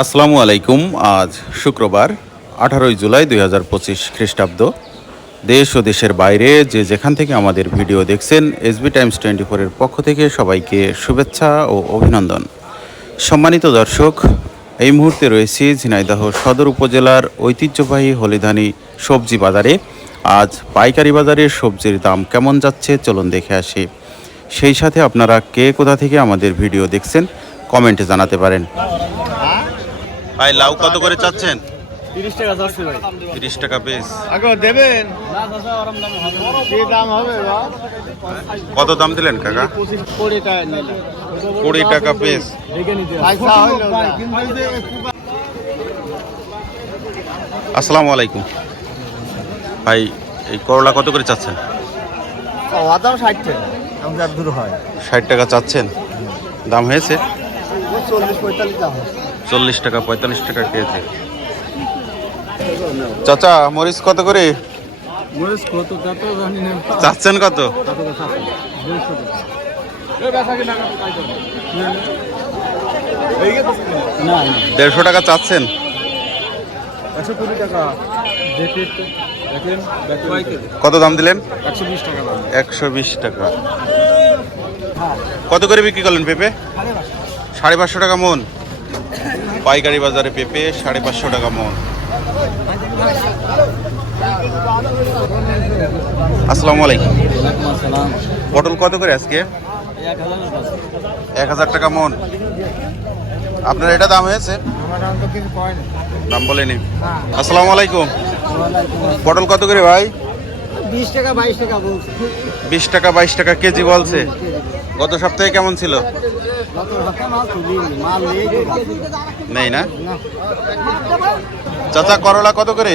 আসসালামু আলাইকুম। আজ শুক্রবার, আঠারোই জুলাই দুই হাজার পঁচিশ খ্রিস্টাব্দ। দেশ ও দেশের বাইরে যে যেখান থেকে আমাদের ভিডিও দেখছেন এসবি টাইমস টোয়েন্টি ফোরের পক্ষ থেকে সবাইকে শুভেচ্ছা ও অভিনন্দন। সম্মানিত দর্শক, এই মুহূর্তে রয়েছি ঝিনাইদহ সদর উপজেলার ঐতিহ্যবাহী হলিধানি সবজি বাজারে। আজ পাইকারি বাজারে সবজির দাম কেমন যাচ্ছে চলুন দেখে আসি। সেই সাথে আপনারা কে কোথা থেকে আমাদের ভিডিও দেখছেন, কমেন্টে জানাতে পারেন। ভাই লাউ কত করে চাচ্ছেন? তিরিশ টাকা যাচ্ছে ভাই। তিরিশ টাকা পিস আগে দেবেন? দাম হবে। কত দাম দিলেন কাকা? পঁচিশ টাকা কুড়ি টাকা। আসসালামু আলাইকুম। ভাই এই করলা কত করে চাচ্ছেন? দাম ষাট টাকা। দাম দূর হয়। ষাট টাকা চাচ্ছেন? দাম হয়েছে? চল্লিশ পঁয়তাল্লিশ দাম। হয় চল্লিশ টাকা পঁয়তাল্লিশ টাকা কেজি। চাচা মরিচ কত করে? চাচ্ছেন কত? দেড়শো টাকা চাচ্ছেন? কত দাম দিলেন? একশো বিশ টাকা কত করে বিক্রি করলেন পেঁপে? সাড়ে পাঁচশো টাকা মন। পাইকারি বাজারে পেঁপে সাড়ে পাঁচশো টাকা মন। আসসালামু আলাইকুম। পটল কত করে আজকে? এক হাজার টাকা মন। আপনার এটা দাম হয়েছে? দাম বলেনি। আসসালামু আলাইকুম। পটল কত করে ভাই? বিশ টাকা বাইশ টাকা বলছি। বিশ টাকা বাইশ টাকা কেজি বলছে। গত সপ্তাহে কেমন ছিল? নেই না? চাচা করলা কত করে?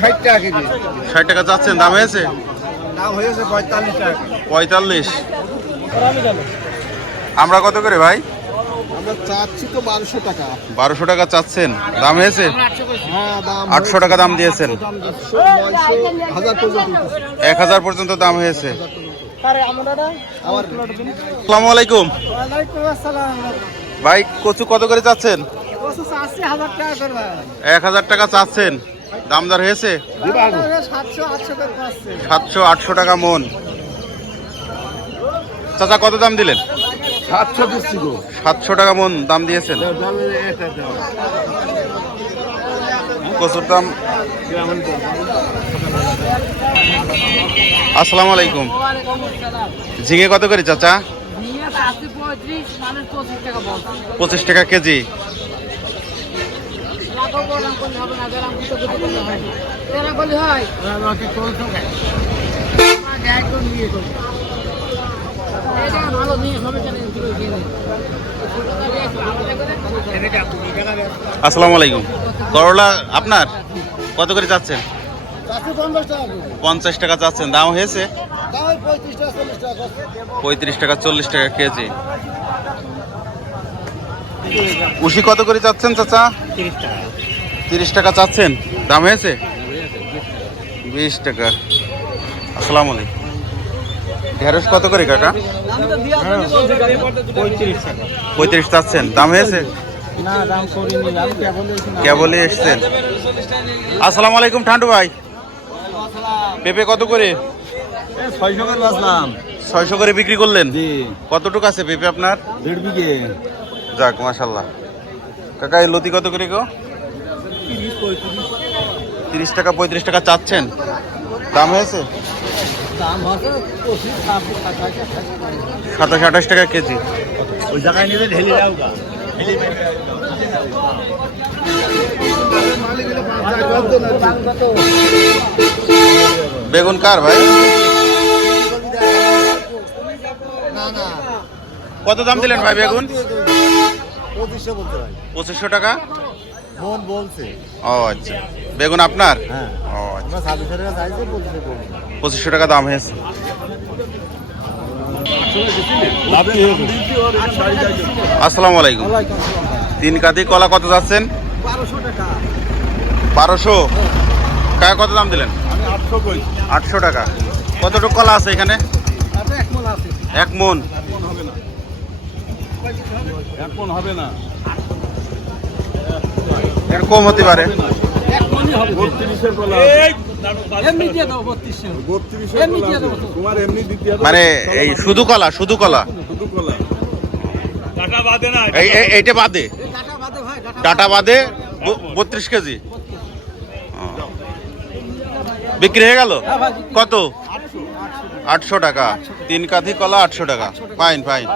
ষাট টাকা কেজি। ষাট টাকা চাচ্ছেন দাম হয়েছে? দাম হয়েছে পঁয়তাল্লিশ টাকা। পঁয়তাল্লিশ। আমরা কত করে ভাই? আমরা চাচ্ছি তো বারোশো টাকা। বারোশো টাকা চাচ্ছেন। দাম হয়েছে? হ্যাঁ আটশো টাকা দাম দিয়েছেন। এক হাজার পর্যন্ত দাম হয়েছে। আসসালামু আলাইকুম। ভাই কচু কত করে চাচ্ছেন? এক হাজার টাকা চাচ্ছেন। দামদার হয়েছে? সাতশো আটশো টাকা মন। চাচা কত দাম দিলেন? সাতশো দিচ্ছি গো সাতশো টাকা মন দাম দিয়েছেন? কচুর দাম? আসসালামু আলাইকুম। ঝিঙে কত করে চাচা? পঁচিশ টাকা কেজি। আসসালামু আলাইকুম। করলা আপনার? কত করে চাচ্ছেন? পঞ্চাশ টাকা চাচ্ছেন। দাম হয়েছে? পঁয়ত্রিশ টাকা চল্লিশ টাকা কেজি। উশি কত করে চাচ্ছেন চাচা? তিরিশ টাকা চাচ্ছেন। দাম হয়েছে? বিশ টাকা। আসসালামু আলাইকুম। ঢেঁড়স কত করে কাকা? পঁয়ত্রিশ চাচ্ছেন। দাম হয়েছে? কেবলই এসছেন। আসসালামু আলাইকুম ঠান্ডু ভাই। পেঁপে কত করে? ছয়শো করে বাঁচলাম ছয়শো করে বিক্রি করলেন? কতটুকু আছে পেঁপে আপনার? দেড় বিঘে। যাক মাশাল্লাহ কাকা এই লতি কত করে গো? তিরিশ টাকা পঁয়ত্রিশ টাকা চাচ্ছেন। দাম হয়েছে দাম আছে পঁচিশ ছাব্বিশ সাতাশ আঠাশ টাকা কেজি। ওই জায়গায় নিলে ঢেলে যাও বেগুন কার ভাই? না না। কত দাম দিলেন ভাই বেগুন? পঁচিশশো বলতে ভাই। পঁচিশশো টাকা? মন বলছে। ও আচ্ছা। বেগুন আপনার? হ্যাঁ। ও আচ্ছা। ছাব্বিশশো টাকা চাইছি পঁচিশশো টাকা দাম হয়েছে। আসসালামু আলাইকুম। তিন কাতি কলা কত যাচ্ছেন? বারোশো। টাকা কত দাম দিলেন? আটশো টাকা। কতটুকু কলা আছে এখানে? এক এক মন। এক মন হবে না। এর কম হতে পারে। মানে এই শুধু কলা শুধু কলা। এই, এই- এইটা বাদে। ডাটা বাদে বত্রিশ কেজি। বিক্রি হয়ে গেল? কত? আটশো টাকা। তিন কাঠি কলা আটশো টাকা। Fine fine